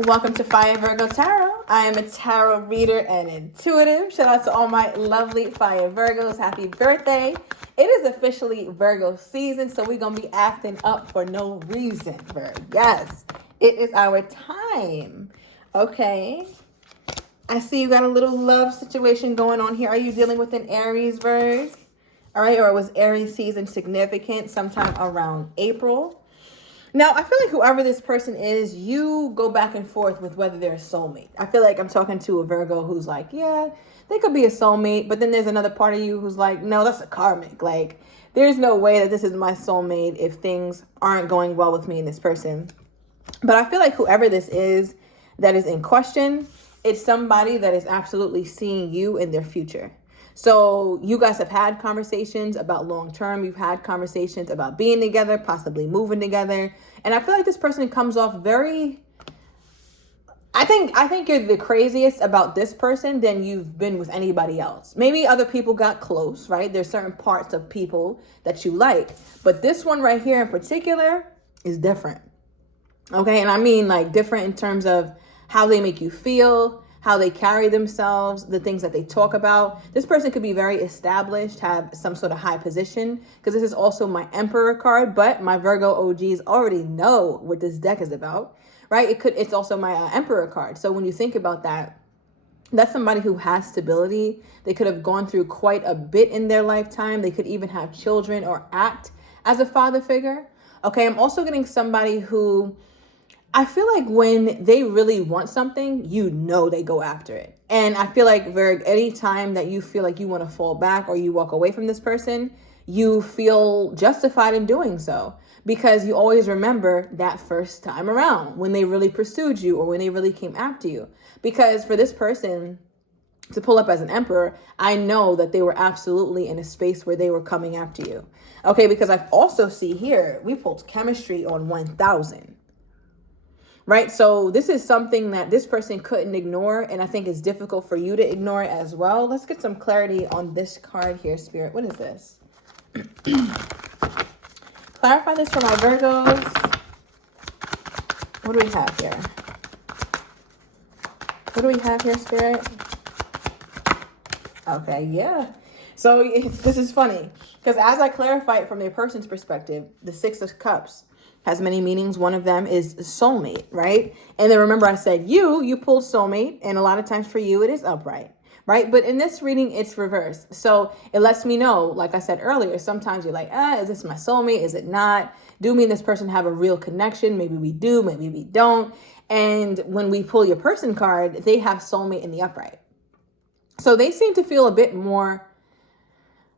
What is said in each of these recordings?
Welcome to Fire Virgo Tarot. I am a tarot reader and intuitive. Shout out to all my lovely Fire Virgos. Happy birthday. It is officially Virgo season, so we're going to be acting up for no reason, Virgo. Yes, it is our time. Okay. I see you got a little love situation going on here. Are you dealing with an Aries, Virgo? All right, or was Aries season significant sometime around April? Now, I feel like whoever this person is, you go back and forth with whether they're a soulmate. I feel like I'm talking to a Virgo who's like, yeah, they could be a soulmate. But then there's another part of you who's like, no, that's a karmic. Like, there's no way that this is my soulmate if things aren't going well with me and this person. But I feel like whoever this is that is in question, it's somebody that is absolutely seeing you in their future. So you guys have had conversations about long term. You've had conversations about being together, possibly moving together. And I feel like this person comes off very, I think you're the craziest about this person than you've been with anybody else. Maybe other people got close, right? There's certain parts of people that you like. But this one right here in particular is different. Okay, and I mean like different in terms of how they make you feel, how they carry themselves, the things that they talk about. This person could be very established, have some sort of high position, because this is also my Emperor card, but my Virgo OGs already know what this deck is about, right? It's also my Emperor card. So when you think about that, that's somebody who has stability. They could have gone through quite a bit in their lifetime. They could even have children or act as a father figure. Okay, I'm also getting somebody who I feel like when they really want something, you know they go after it. And I feel like any time that you feel like you want to fall back or you walk away from this person, you feel justified in doing so because you always remember that first time around when they really pursued you or when they really came after you. Because for this person to pull up as an Emperor, I know that they were absolutely in a space where they were coming after you. Okay, because I also see here, we pulled chemistry on 1000. Right? So this is something that this person couldn't ignore, and I think it's difficult for you to ignore it as well. Let's get some clarity on this card here, Spirit. What is this? Clarify this for my Virgos. What do we have here? What do we have here, Spirit? Okay, yeah. So this is funny, because as I clarify it from a person's perspective, the Six of Cups has many meanings. One of them is soulmate, right? And then remember I said you pulled soulmate, and a lot of times for you it is upright, right? But in this reading, it's reversed. So it lets me know, like I said earlier, sometimes you're like, is this my soulmate? Is it not? Do me and this person have a real connection? Maybe we do, maybe we don't. And when we pull your person card, they have soulmate in the upright. So they seem to feel a bit more,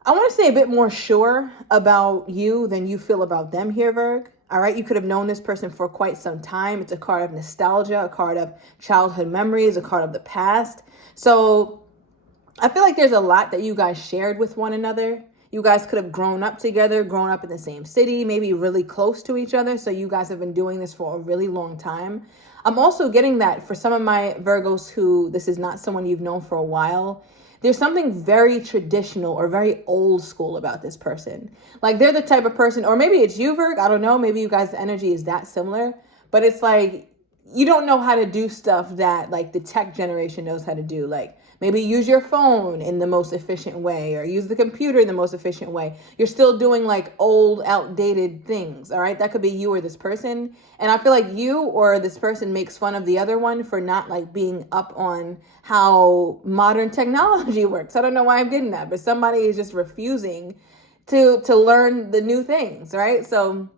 I want to say a bit more sure about you than you feel about them here, Virg. All right, you could have known this person for quite some time. It's a card of nostalgia, a card of childhood memories, a card of the past. So I feel like there's a lot that you guys shared with one another. You guys could have grown up together, grown up in the same city, maybe really close to each other. So you guys have been doing this for a really long time. I'm also getting that for some of my Virgos who this is not someone you've known for a while. There's something very traditional or very old school about this person. Like they're the type of person, or maybe it's you, Virg, I don't know. Maybe you guys' energy is that similar, but it's like, you don't know how to do stuff that like the tech generation knows how to do. Like maybe use your phone in the most efficient way or use the computer in the most efficient way. You're still doing like old, outdated things. All right. That could be you or this person. And I feel like you or this person makes fun of the other one for not like being up on how modern technology works. I don't know why I'm getting that, but somebody is just refusing to learn the new things. Right. So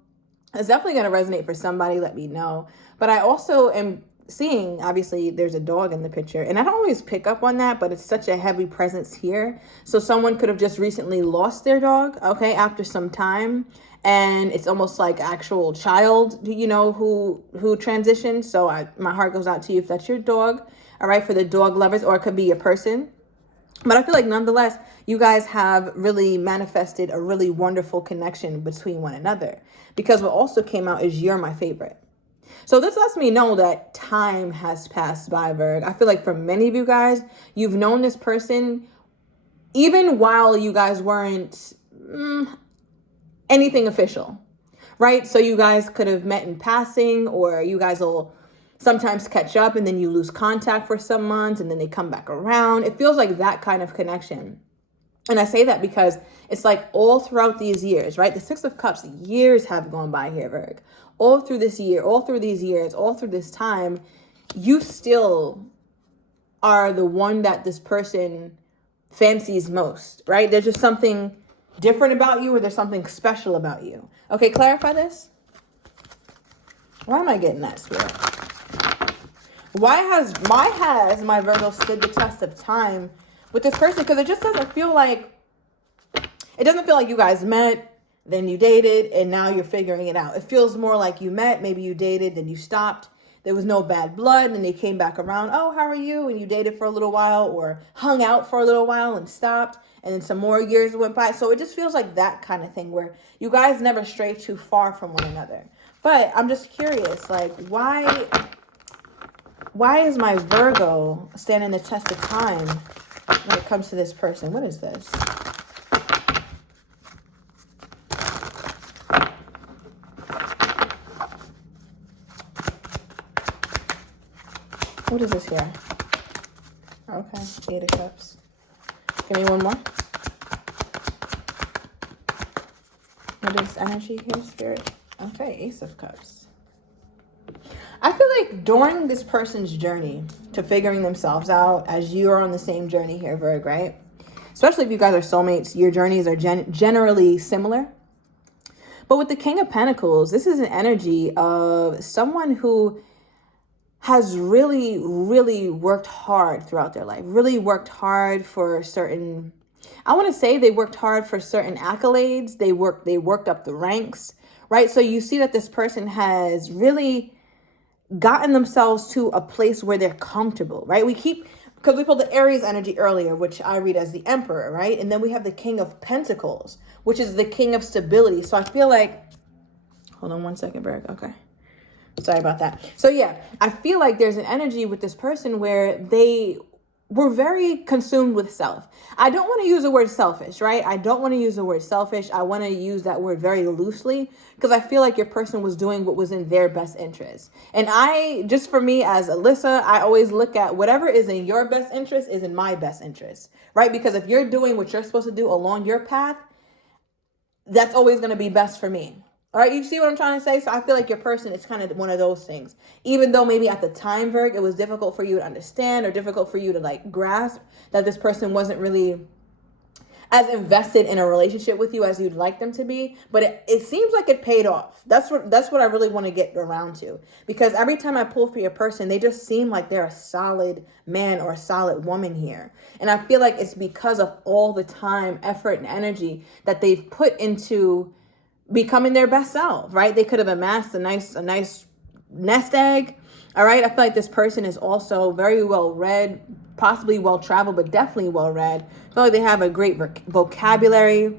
it's definitely going to resonate for somebody. Let me know. But I also am seeing, obviously, there's a dog in the picture. And I don't always pick up on that, but it's such a heavy presence here. So someone could have just recently lost their dog, okay, after some time. And it's almost like actual child, you know, who transitioned. So my heart goes out to you if that's your dog, all right, for the dog lovers, or it could be your person. But I feel like nonetheless, you guys have really manifested a really wonderful connection between one another. Because what also came out is you're my favorite. So this lets me know that time has passed by, Virg. I feel like for many of you guys, you've known this person even while you guys weren't anything official, right? So you guys could have met in passing, or you guys will sometimes catch up and then you lose contact for some months and then they come back around. It feels like that kind of connection. And I say that because it's like all throughout these years, right? The Six of Cups, years have gone by here, Virg. All through this year, all through these years, all through this time, you still are the one that this person fancies most, right? There's just something different about you, or there's something special about you. Okay, clarify this. Why am I getting that, Spirit? Why has my Virgo stood the test of time with this person? Because it just doesn't feel like you guys met, then you dated, and now you're figuring it out. It feels more like you met, maybe you dated, then you stopped. There was no bad blood, and they came back around. Oh, how are you? And you dated for a little while, or hung out for a little while and stopped, and then some more years went by. So it just feels like that kind of thing where you guys never stray too far from one another. But I'm just curious, like, why is my Virgo standing the test of time when it comes to this person? What is this? What is this here? Okay, Eight of Cups. Give me one more. What is energy here, Spirit? Okay, Ace of Cups. I feel like during this person's journey to figuring themselves out, as you are on the same journey here, Virg, right? Especially if you guys are soulmates, your journeys are generally similar. But with the King of Pentacles, this is an energy of someone who has really, really worked hard throughout their life, really worked hard for certain, I want to say they worked hard for certain accolades. They worked up the ranks, right? So you see that this person has really gotten themselves to a place where they're comfortable, right? Because we pulled the Aries energy earlier, which I read as the Emperor, right? And then we have the King of Pentacles, which is the King of Stability. So I feel like, hold on one second, Berg. Okay. Sorry about that. So yeah, I feel like there's an energy with this person where they were very consumed with self. I don't want to use the word selfish, right? I don't want to use the word selfish. I want to use that word very loosely because I feel like your person was doing what was in their best interest. And just for me as Alyssa, I always look at whatever is in your best interest is in my best interest, right? Because if you're doing what you're supposed to do along your path, that's always going to be best for me. All right, you see what I'm trying to say? So I feel like your person is kind of one of those things. Even though maybe at the time, Virg, it was difficult for you to understand or difficult for you to like grasp that this person wasn't really as invested in a relationship with you as you'd like them to be. But it seems like it paid off. That's what I really want to get around to. Because every time I pull for your person, they just seem like they're a solid man or a solid woman here. And I feel like it's because of all the time, effort, and energy that they've put into becoming their best self, right? They could have amassed a nice nest egg. All right. I feel like this person is also very well read, possibly well traveled, but definitely well read. I feel like they have a great vocabulary.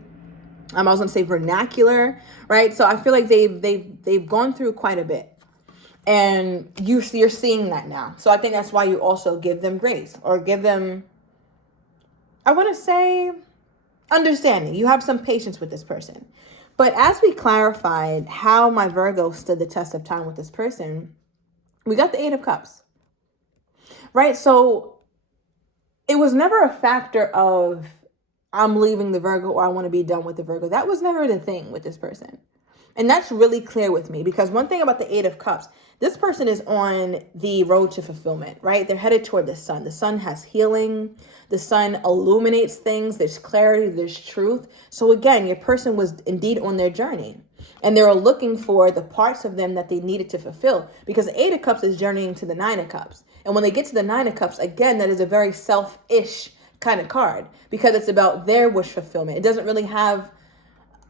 I was gonna say vernacular, right? So I feel like they've gone through quite a bit, and you're seeing that now. So I think that's why you also give them grace or give them, I want to say, understanding. You have some patience with this person. But as we clarified how my Virgo stood the test of time with this person, we got the Eight of Cups, right? So it was never a factor of I'm leaving the Virgo or I want to be done with the Virgo. That was never the thing with this person. And that's really clear with me because one thing about the Eight of Cups, this person is on the road to fulfillment, right? They're headed toward the sun. The sun has healing. The sun illuminates things. There's clarity. There's truth. So again, your person was indeed on their journey and they were looking for the parts of them that they needed to fulfill because the Eight of Cups is journeying to the Nine of Cups. And when they get to the Nine of Cups, again, that is a very selfish kind of card because it's about their wish fulfillment. It doesn't really have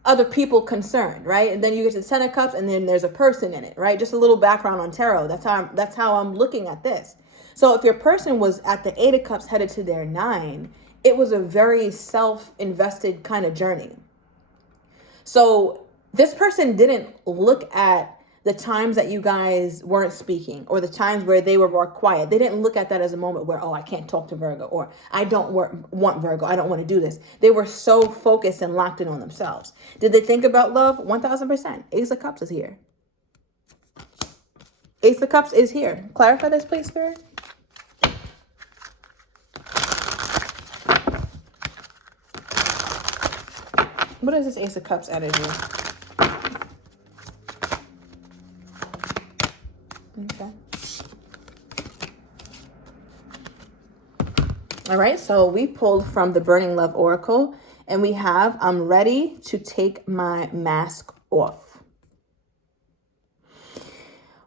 other people concerned, right? And then you get to the Ten of Cups and then there's a person in it, right? Just a little background on tarot. That's how I'm looking at this. So if your person was at the Eight of Cups headed to their Nine, it was a very self-invested kind of journey. So this person didn't look at the times that you guys weren't speaking or the times where they were more quiet. They didn't look at that as a moment where, oh, I can't talk to Virgo or I don't want Virgo. I don't want to do this. They were so focused and locked in on themselves. Did they think about love? 1000%. Ace of Cups is here. Ace of Cups is here. Clarify this, please, Spirit. What is this Ace of Cups energy? Okay. All right, so we pulled from the Burning Love Oracle, and we have, I'm ready to take my mask off.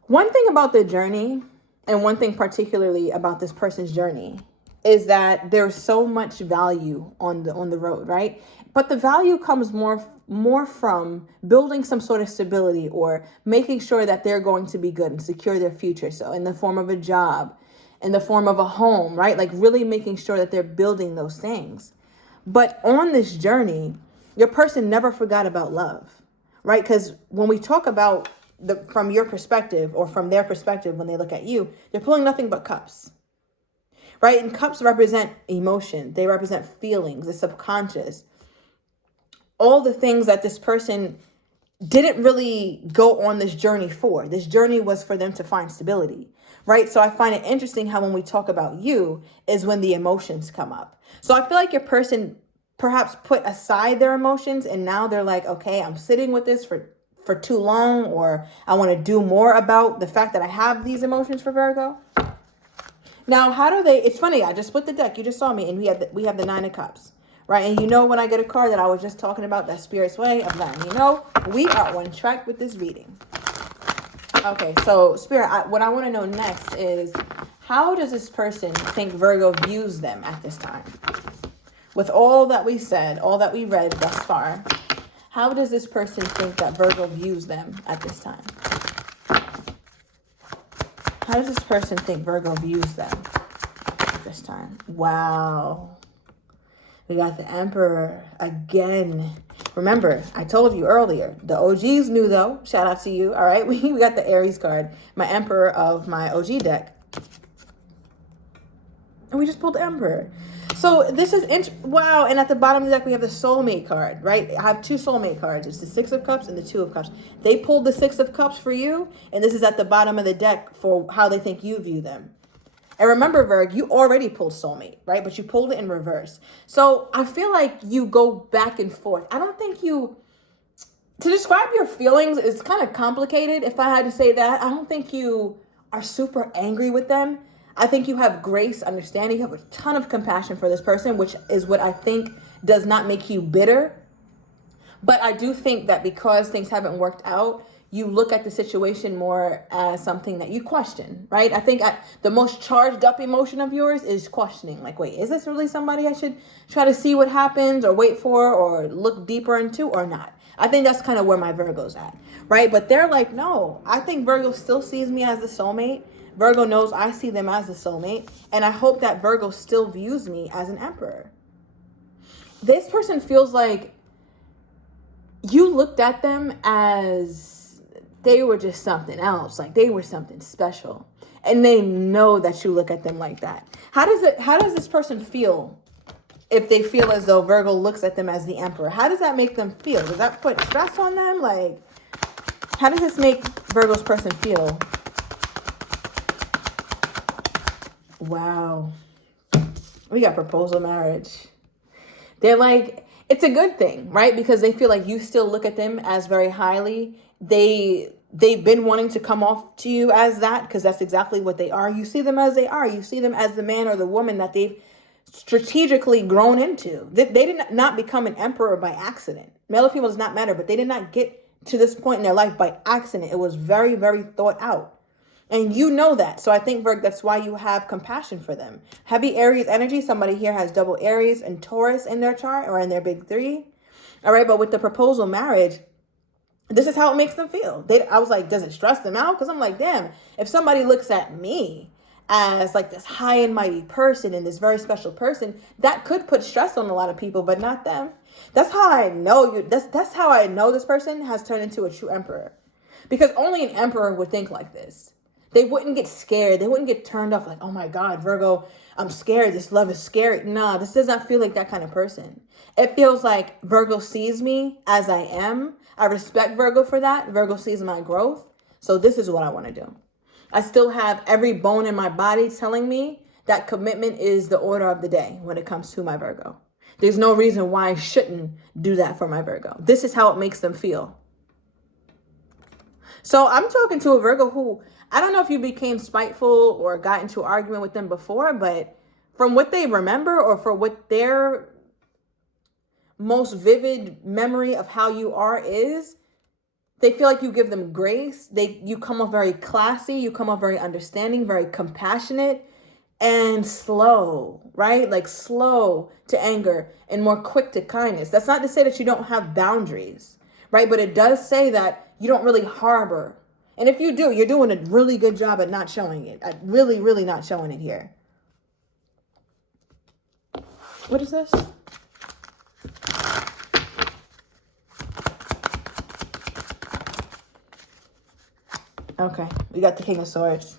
One thing about the journey, and one thing particularly about this person's journey, is that there's so much value on the road, right? But the value comes more from building some sort of stability or making sure that they're going to be good and secure their future. So in the form of a job, in the form of a home, right? Like really making sure that they're building those things. But on this journey, your person never forgot about love, right? Because when we talk about from your perspective or from their perspective, when they look at you, they're pulling nothing but cups, right? And cups represent emotion. They represent feelings, the subconscious, all the things that this person didn't really go on this journey for. This journey was for them to find stability, right? So I find it interesting how when we talk about you is when the emotions come up. So I feel like your person perhaps put aside their emotions and now they're like, okay, I'm sitting with this for too long, or I want to do more about the fact that I have these emotions for Virgo. Now, how do they, it's funny, I just split the deck, you just saw me, and we have the Nine of Cups. Right, and you know when I get a card that I was just talking about, that Spirit's way of letting you know we are on track with this reading. Okay, so Spirit, what I want to know next is, how does this person think Virgo views them at this time? With all that we said, all that we read thus far, how does this person think that Virgo views them at this time? How does this person think Virgo views them at this time? Wow. We got the Emperor again. Remember, I told you earlier, the OGs knew though. Shout out to you. All right, we got the Aries card, my Emperor of my OG deck. And we just pulled the Emperor. So this is, wow. And at the bottom of the deck, we have the Soulmate card, right? I have two Soulmate cards. It's the Six of Cups and the Two of Cups. They pulled the Six of Cups for you. And this is at the bottom of the deck for how they think you view them. And remember, Virg, you already pulled soulmate, right? But you pulled it in reverse. So I feel like you go back and forth. I don't think to describe your feelings is kind of complicated, if I had to say that. I don't think you are super angry with them. I think you have grace, understanding. You have a ton of compassion for this person, which is what I think does not make you bitter. But I do think that because things haven't worked out, you look at the situation more as something that you question, right? I think the most charged up emotion of yours is questioning. Like, wait, is this really somebody I should try to see what happens or wait for or look deeper into or not? I think that's kind of where my Virgo's at, right? But they're like, no, I think Virgo still sees me as the soulmate. Virgo knows I see them as the soulmate. And I hope that Virgo still views me as an emperor. This person feels like you looked at them as they were just something else, like they were something special. And they know that you look at them like that. How does this person feel if they feel as though Virgo looks at them as the emperor? How does that make them feel? Does that put stress on them? Like, how does this make Virgo's person feel? Wow. We got proposal marriage. They're like, it's a good thing, right? Because they feel like you still look at them as very highly. They've been wanting to come off to you as that because that's exactly what they are. You see them as they are. You see them as the man or the woman that they've strategically grown into. They did not become an emperor by accident. Male or female does not matter, but they did not get to this point in their life by accident. It was very, very thought out. And you know that. So I think, Virg, that's why you have compassion for them. Heavy Aries energy. Somebody here has double Aries and Taurus in their chart or in their big three. All right. But with the proposal marriage, this is how it makes them feel. I was like, does it stress them out? Because I'm like, damn, if somebody looks at me as like this high and mighty person and this very special person, that could put stress on a lot of people, but not them. That's how I know you. That's how I know this person has turned into a true emperor. Because only an emperor would think like this. They wouldn't get scared. They wouldn't get turned off like, oh my God, Virgo, I'm scared. This love is scary. Nah, this does not feel like that kind of person. It feels like Virgo sees me as I am. I respect Virgo for that. Virgo sees my growth. So this is what I want to do. I still have every bone in my body telling me that commitment is the order of the day when it comes to my Virgo. There's no reason why I shouldn't do that for my Virgo. This is how it makes them feel. So I'm talking to a Virgo who, I don't know if you became spiteful or got into an argument with them before, but from what they remember or for what their most vivid memory of how you are is, they feel like you give them grace. You come off very classy. You come off very understanding, very compassionate, and slow, right? Like slow to anger and more quick to kindness. That's not to say that you don't have boundaries, right? But it does say that you don't really harbor. And if you do, you're doing a really good job at not showing it. At really, really not showing it here. What is this? Okay, we got the King of Swords.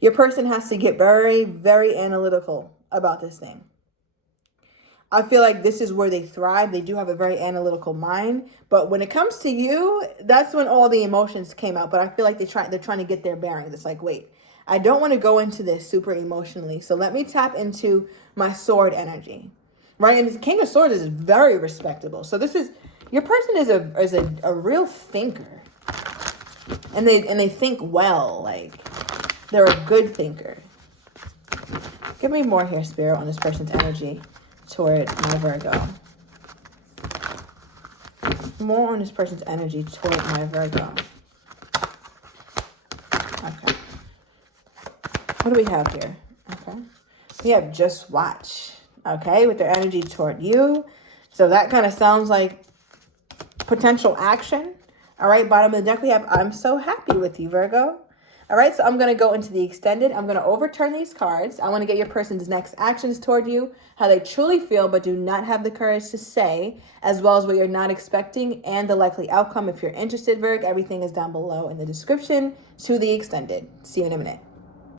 Your person has to get very, very analytical about this thing. I feel like this is where they thrive. They do have a very analytical mind. But when it comes to you, that's when all the emotions came out. But I feel like they're trying to get their bearings. It's like, wait, I don't want to go into this super emotionally. So let me tap into my sword energy, right? And the King of Swords is very respectable. So this is, your person is a real thinker. And they think well, like they're a good thinker. Give me more here, Spirit, on this person's energy toward my Virgo. More on this person's energy toward my Virgo. Okay. What do we have here? Okay. We have just watch. Okay, with their energy toward you. So that kind of sounds like potential action. All right, bottom of the deck we have, I'm so happy with you, Virgo. All right, so I'm going to go into the extended. I'm going to overturn these cards. I want to get your person's next actions toward you, how they truly feel but do not have the courage to say, as well as what you're not expecting and the likely outcome. If you're interested, Virg, everything is down below in the description to the extended. See you in a minute.